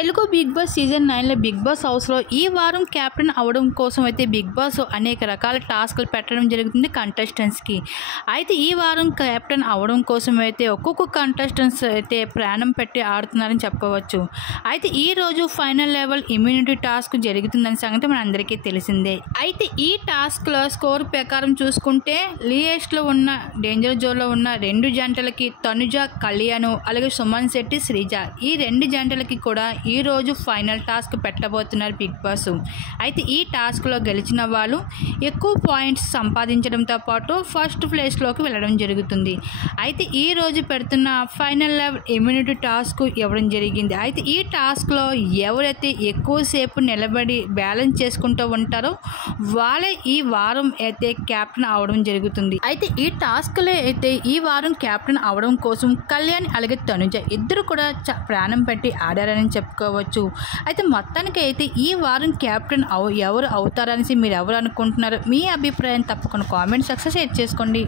Telugu Bigg Boss season 9లో Bigg Boss హౌస్లో ఈ వారం క్యాప్టెన్ అవ్వడం కోసం అయితే బిగ్ బాస్ అనేక రకాల టాస్క్లు పెట్టడం జరుగుతుంది కంటెస్టెంట్స్కి. అయితే ఈ వారం క్యాప్టెన్ అవ్వడం కోసం అయితే ఒక్కొక్క కంటెస్టెంట్స్ అయితే ప్రాణం పెట్టి ఆడుతున్నారని చెప్పవచ్చు. అయితే ఈరోజు ఫైనల్ లెవెల్ ఇమ్యూనిటీ టాస్క్ జరుగుతుందనే సంగతి మనందరికీ తెలిసిందే. అయితే ఈ టాస్క్లో స్కోర్ ప్రకారం చూసుకుంటే లీయెస్ట్లో ఉన్న డేంజర్ జోన్లో ఉన్న 2 జంటలకి తనుజ, కళ్యాణ్, అలాగే సుమన్ శెట్టి, శ్రీజ ఈ 2 జంటలకి కూడా ఈరోజు ఫైనల్ టాస్క్ పెట్టబోతున్నారు బిగ్ బాస్. అయితే ఈ టాస్క్లో గెలిచిన వాళ్ళు ఎక్కువ పాయింట్స్ సంపాదించడంతో పాటు ఫస్ట్ ప్లేస్లోకి వెళ్ళడం జరుగుతుంది. అయితే ఈరోజు పెడుతున్న ఫైనల్ లెవెల్ ఇమ్యూనిటీ టాస్క్ ఇవ్వడం జరిగింది. అయితే ఈ టాస్క్లో ఎవరైతే ఎక్కువసేపు నిలబడి బ్యాలెన్స్ చేసుకుంటూ ఉంటారో వాళ్ళే ఈ వారం అయితే క్యాప్టెన్ అవడం జరుగుతుంది. అయితే ఈ టాస్క్లో అయితే ఈ వారం క్యాప్టెన్ అవడం కోసం కళ్యాణ్ అలాగే తనుజ ఇద్దరు కూడా ప్రాణం పెట్టి ఆడారని చెప్పుకోవచ్చు. అయితే మొత్తానికి అయితే ఈ వారం క్యాప్టెన్ ఎవరు అవుతారనేసి మీరు ఎవరు అనుకుంటున్నారు? మీ అభిప్రాయం తప్పకుండా కామెంట్ సెక్షన్లో షేర్ చేసుకోండి.